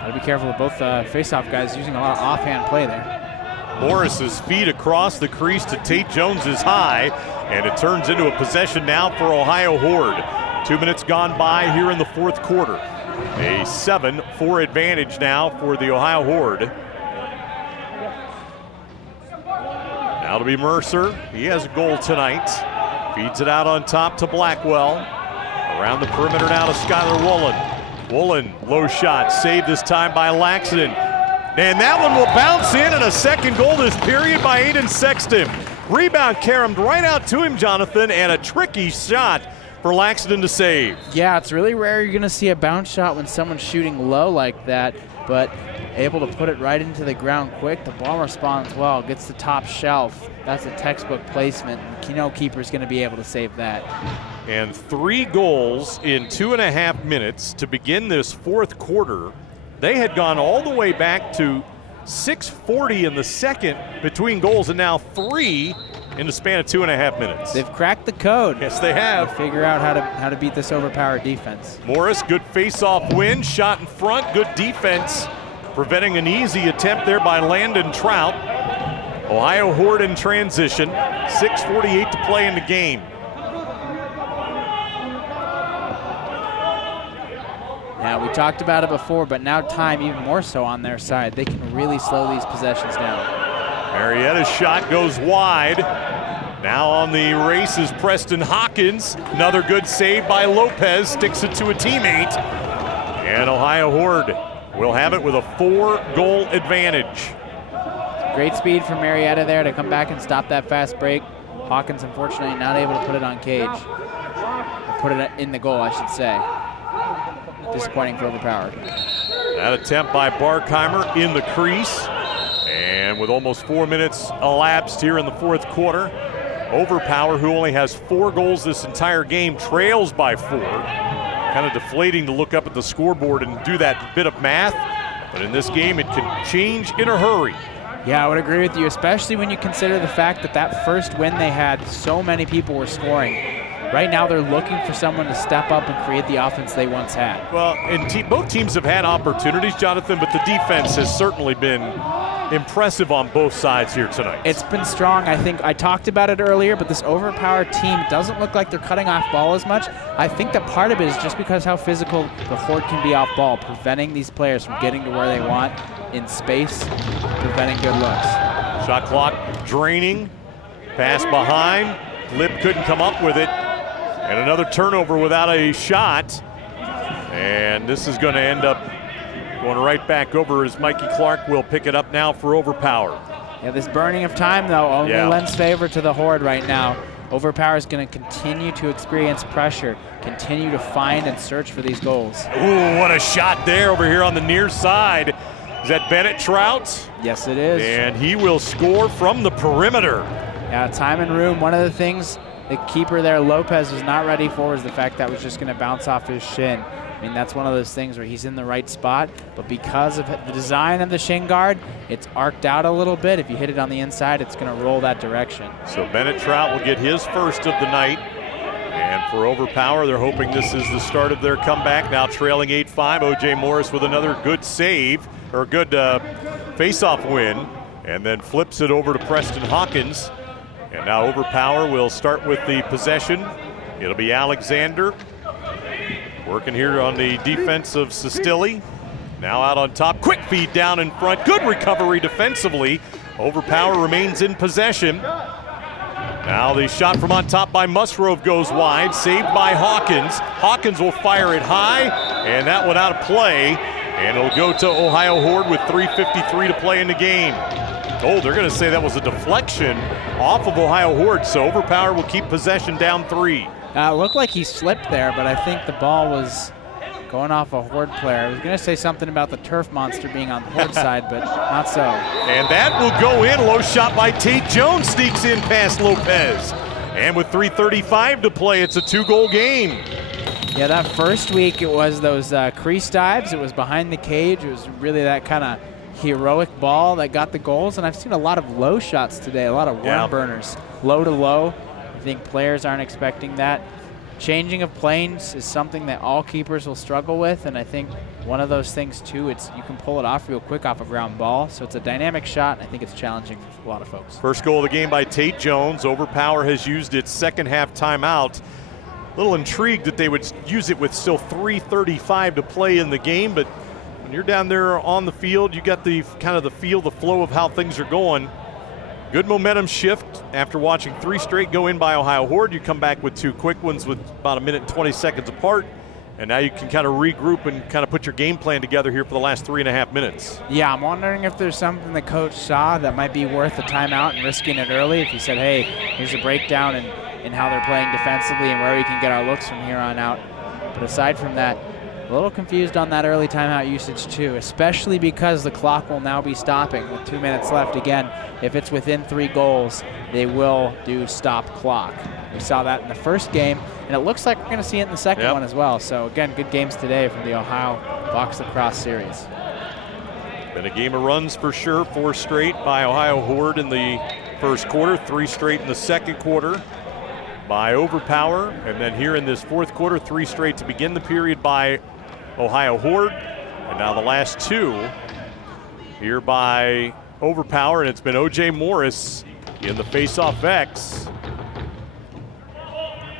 Gotta be careful with both face-off guys using a lot of offhand play there. Morris's feet across the crease to Tate Jones's high, and it turns into a possession now for Ohio Horde. 2 minutes gone by here in the fourth quarter. A 7-4 advantage now for the Ohio Horde. Now to be Mercer. He has a goal tonight. Feeds it out on top to Blackwell. Around the perimeter now to Skylar Woolen. Woolen, low shot, saved this time by Laxton. And that one will bounce in, and a second goal this period by Aiden Sexton. Rebound caromed right out to him, Jonathan, and a tricky shot for Laxton to save. Yeah, it's really rare you're gonna see a bounce shot when someone's shooting low like that, but able to put it right into the ground quick. The ball responds well, gets the top shelf. That's a textbook placement. No keeper's gonna be able to save that. And 3 goals in 2.5 minutes to begin this fourth quarter. They had gone all the way back to 6:40 in the second between goals, and now 3 in the span of 2.5 minutes. They've cracked the code. Yes, they have. They figure out how to beat this overpowered defense. Morris, good face-off win, shot in front, good defense, preventing an easy attempt there by Landon Trout. Ohio Horde in transition, 6:48 to play in the game. Yeah, we talked about it before, but now time even more so on their side. They can really slow these possessions down. Marietta's shot goes wide. Now on the race is Preston Hawkins. Another good save by Lopez, sticks it to a teammate. And Ohio Horde will have it with a 4-goal advantage. Great speed from Marietta there to come back and stop that fast break. Hawkins, unfortunately, not able to put it on cage. Or put it in the goal, I should say. Disappointing for Overpowered. That attempt by Barkheimer in the crease. And with almost 4 minutes elapsed here in the fourth quarter, Overpower, who only has 4 goals this entire game, trails by 4. Kind of deflating to look up at the scoreboard and do that bit of math. But in this game, it can change in a hurry. Yeah, I would agree with you, especially when you consider the fact that that first win they had, so many people were scoring. Right now, they're looking for someone to step up and create the offense they once had. Well, and both teams have had opportunities, Jonathan, but the defense has certainly been impressive on both sides here tonight. It's been strong. I think I talked about it earlier, but this overpowered team doesn't look like they're cutting off ball as much. I think that part of it is just because how physical the Horde can be off ball, preventing these players from getting to where they want in space, preventing good looks. Shot clock draining, pass behind, Lip couldn't come up with it, and another turnover without a shot. And this is going to end up going right back over as Mikey Clark will pick it up now for Overpower. Yeah, this burning of time, though, only lends favor to the Horde right now. Overpower is going to continue to experience pressure, continue to find and search for these goals. Ooh, what a shot there over here on the near side. Is that Bennett Trout? Yes, it is. And he will score from the perimeter. Yeah, time and room. One of the things the keeper there, Lopez, was not ready for was the fact that was just going to bounce off his shin. I mean, that's one of those things where he's in the right spot, but because of the design of the shin guard, it's arced out a little bit. If you hit it on the inside, it's going to roll that direction. So Bennett Trout will get his first of the night. And for Overpower, they're hoping this is the start of their comeback. Now trailing 8-5, O.J. Morris with another good save, or good face-off win, and then flips it over to Preston Hawkins. And now Overpower will start with the possession. It'll be Alexander working here on the defense of Sestilli. Now out on top, quick feed down in front, good recovery defensively. Overpower remains in possession. Now the shot from on top by Musgrove goes wide, saved by Hawkins. Hawkins will fire it high, and that one out of play. And it'll go to Ohio Horde with 3:53 to play in the game. Oh, they're going to say that was a deflection off of Ohio Horde, so Overpower will keep possession down 3. It looked like he slipped there, but I think the ball was going off a Horde player. I was going to say something about the turf monster being on the Horde side, but not so. And that will go in. Low shot by Tate Jones sneaks in past Lopez. And with 3:35 to play, it's a 2-goal game. Yeah, that first week it was those crease dives. It was behind the cage. It was really that kind of heroic ball that got the goals. And I've seen a lot of low shots today, a lot of worm burners. Low to low. I think players aren't expecting that. Changing of planes is something that all keepers will struggle with, and I think one of those things too, it's you can pull it off real quick off a ground ball, so it's a dynamic shot, and I think it's challenging for a lot of folks. First goal of the game by Tate Jones. Overpower has used its second half timeout. A little intrigued that they would use it with still 3:35 to play in the game, but when you're down there on the field, you got the kind of the feel, the flow of how things are going. Good momentum shift after watching 3 straight go in by Ohio Horde. You come back with 2 quick ones with about a minute and 20 seconds apart. And now you can kind of regroup and kind of put your game plan together here for the last 3.5 minutes. Yeah, I'm wondering if there's something the coach saw that might be worth a timeout and risking it early. If he said, hey, here's a breakdown in how they're playing defensively and where we can get our looks from here on out. But aside from that, a little confused on that early timeout usage too, especially because the clock will now be stopping with 2 minutes left. Again, if it's within 3 goals, they will do stop clock. We saw that in the first game, and it looks like we're going to see it in the second one as well. So again, good games today from the Ohio Box Lacrosse Series. Been a game of runs for sure. 4 straight by Ohio Horde in the first quarter, 3 straight in the second quarter by Overpower, and then here in this fourth quarter, 3 straight to begin the period by Ohio Horde, and now the last 2 here by Overpower, and it's been O.J. Morris in the face-off X.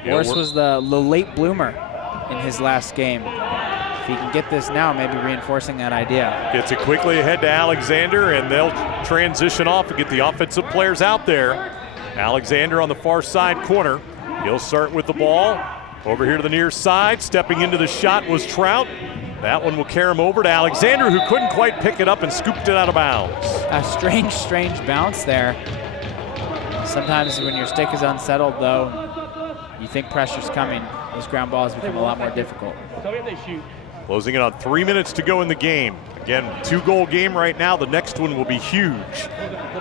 Morris was the late bloomer in his last game. If he can get this now, maybe reinforcing that idea. Gets it quickly ahead to Alexander, and they'll transition off and get the offensive players out there. Alexander on the far side corner. He'll start with the ball. Over here to the near side, stepping into the shot was Trout. That one will carry him over to Alexander, who couldn't quite pick it up and scooped it out of bounds. A strange bounce there. Sometimes when your stick is unsettled, though, you think pressure's coming. Those ground balls become a lot more difficult. Closing it on 3 minutes to go in the game. Again, 2-goal game right now. The next one will be huge.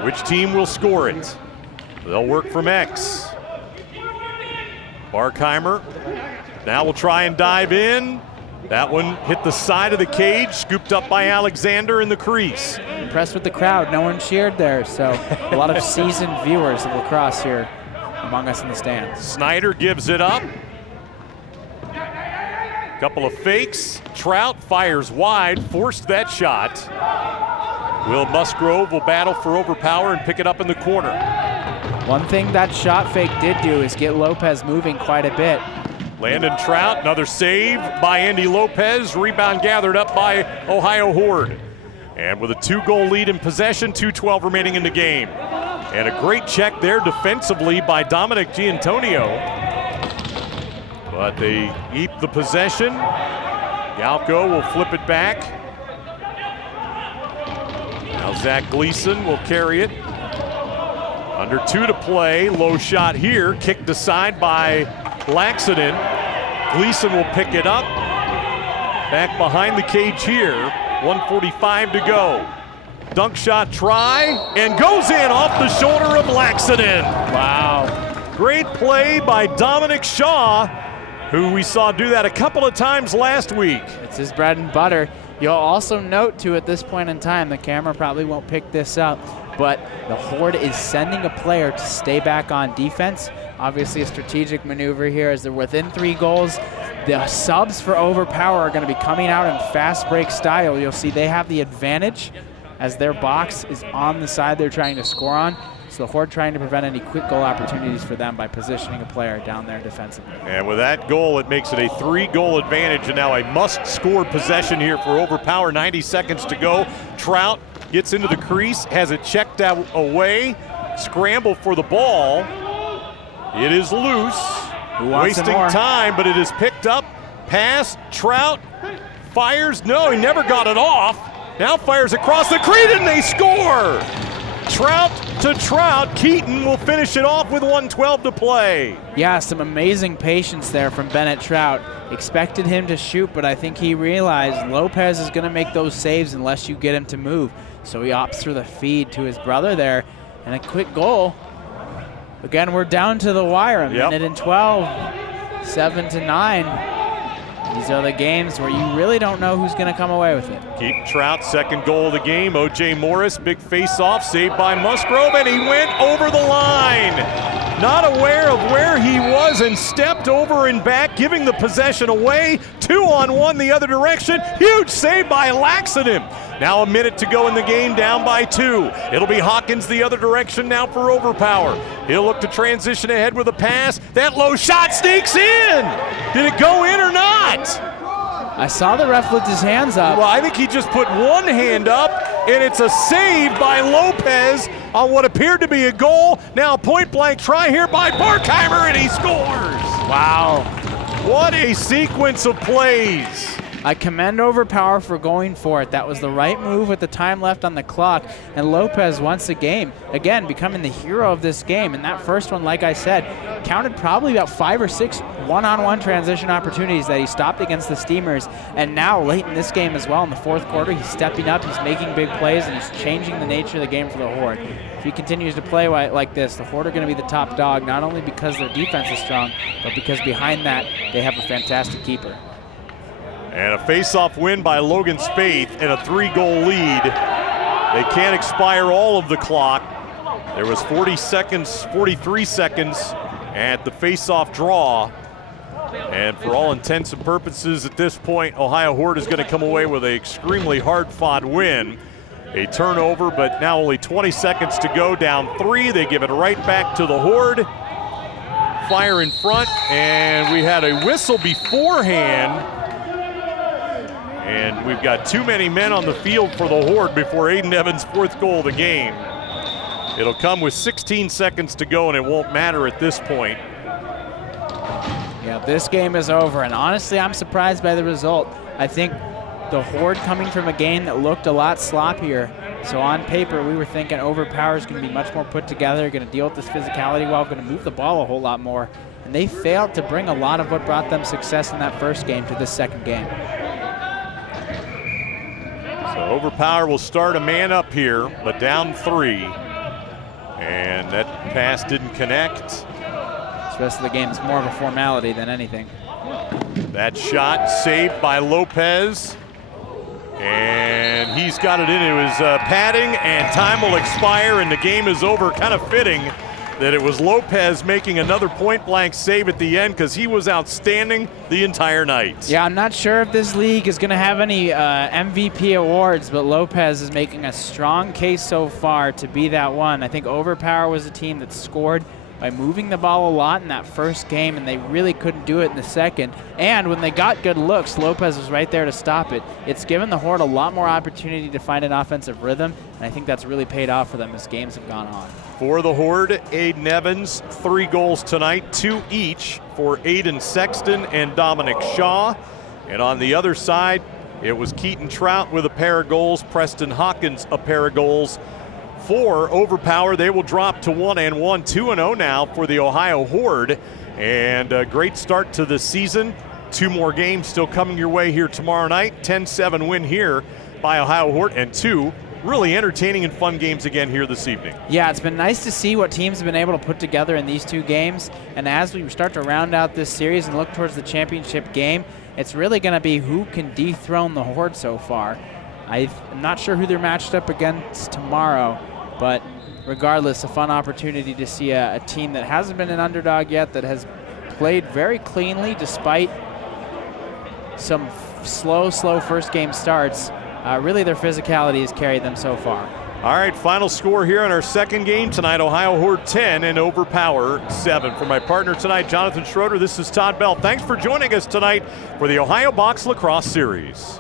Which team will score it? They'll work from X. Barkheimer now will try and dive in. That one hit the side of the cage, scooped up by Alexander in the crease. Impressed with the crowd. No one cheered there, so a lot of seasoned viewers of lacrosse here among us in the stands. Snyder gives it up. Couple of fakes. Trout fires wide, forced that shot. Will Musgrove will battle for Overpower and pick it up in the corner. One thing that shot fake did do is get Lopez moving quite a bit. Landon Trout, another save by Andy Lopez. Rebound gathered up by Ohio Horde. And with a 2-goal lead in possession, 2:12 remaining in the game. And a great check there defensively by Dominic Giantonio. But they keep the possession. Galco will flip it back. Now Zach Gleason will carry it. Under 2 to play, low shot here, kicked aside by Laxton. Gleason will pick it up. Back behind the cage here. 1:45 to go. Dunk shot try, and goes in off the shoulder of Laxton. Wow. Great play by Dominic Shaw, who we saw do that a couple of times last week. It's his bread and butter. You'll also note, too, at this point in time, the camera probably won't pick this up, but the Horde is sending a player to stay back on defense. Obviously a strategic maneuver here as they're within 3 goals. The subs for Overpower are going to be coming out in fast break style. You'll see they have the advantage as their box is on the side they're trying to score on. So the Horde trying to prevent any quick goal opportunities for them by positioning a player down there defensively. And with that goal, it makes it a 3-goal advantage, and now a must-score possession here for Overpower. 90 seconds to go. Trout gets into the crease, has it checked out away, scramble for the ball. It is loose, wasting time, but it is picked up. Pass, Trout fires, no, he never got it off. Now fires across the crease and they score! Trout to Trout. Keaton will finish it off with 1:12 to play. Yeah, some amazing patience there from Bennett Trout. Expected him to shoot, but I think he realized Lopez is going to make those saves unless you get him to move. So he opts for the feed to his brother there, and a quick goal. Again, we're down to the wire, a minute and 12, 7-9. These are the games where you really don't know who's going to come away with it. Keaton Trout, second goal of the game. O.J. Morris, big face-off, saved by Musgrove, and he went over the line. Not aware of where he was and stepped over and back, giving the possession away. 2-on-1 the other direction. Huge save by Laxton. Now a minute to go in the game, down by 2. It'll be Hawkins the other direction now for Overpower. He'll look to transition ahead with a pass. That low shot sneaks in. Did it go in or not? I saw the ref lift his hands up. Well, I think he just put one hand up, and it's a save by Lopez on what appeared to be a goal. Now a point-blank try here by Barkheimer, and he scores. Wow. What a sequence of plays. I commend Overpower for going for it. That was the right move with the time left on the clock. And Lopez once again becoming the hero of this game. And that first one, like I said, counted probably about 5 or 6 one-on-one transition opportunities that he stopped against the Steamers. And now late in this game as well, in the 4th quarter, he's stepping up, he's making big plays, and he's changing the nature of the game for the Horde. If he continues to play like this, the Horde are going to be the top dog, not only because their defense is strong, but because behind that, they have a fantastic keeper. And a face-off win by Logan Spaeth and a 3-goal lead. They can't expire all of the clock. There was 43 seconds at the face-off draw. And for all intents and purposes at this point, Ohio Horde is going to come away with an extremely hard-fought win. A turnover, but now only 20 seconds to go, down 3. They give it right back to the Horde. Fire in front, and we had a whistle beforehand. And we've got too many men on the field for the Horde before Aiden Evans' 4th goal of the game. It'll come with 16 seconds to go, and it won't matter at this point. Yeah, this game is over, and honestly, I'm surprised by the result. I think the Horde coming from a game that looked a lot sloppier. So on paper, we were thinking Overpower is going to be much more put together, going to deal with this physicality well, going to move the ball a whole lot more. And they failed to bring a lot of what brought them success in that first game to this second game. So Overpower will start a man up here, but down 3. And that pass didn't connect. This rest of the game is more of a formality than anything. That shot saved by Lopez. And he's got it into his padding, and time will expire, and the game is over. Kind of fitting that it was Lopez making another point-blank save at the end, because he was outstanding the entire night. Yeah, I'm not sure if this league is going to have any MVP awards, but Lopez is making a strong case so far to be that one. I think Overpower was a team that scored by moving the ball a lot in that first game, and they really couldn't do it in the second. And when they got good looks, Lopez was right there to stop it. It's given the Horde a lot more opportunity to find an offensive rhythm, and I think that's really paid off for them as games have gone on. For the Horde, Aiden Evans, 3 goals tonight, 2 each for Aiden Sexton and Dominic Shaw. And on the other side, it was Keaton Trout with a pair of goals, Preston Hawkins a pair of goals. For Overpower, they will drop to 1-1, 2-0 now for the Ohio Horde. And a great start to the season. 2 more games still coming your way here tomorrow night. 10-7 win here by Ohio Horde, and 2 really entertaining and fun games again here this evening. Yeah, it's been nice to see what teams have been able to put together in these 2 games. And as we start to round out this series and look towards the championship game, it's really going to be who can dethrone the Horde so far. I'm not sure who they're matched up against tomorrow, but regardless, a fun opportunity to see a team that hasn't been an underdog yet, that has played very cleanly despite some slow first game starts. Really, their physicality has carried them so far. All right, final score here in our second game tonight, Ohio Horde 10 and Overpower 7. For my partner tonight, Jonathan Schroeder, this is Todd Bell. Thanks for joining us tonight for the Ohio Box Lacrosse Series.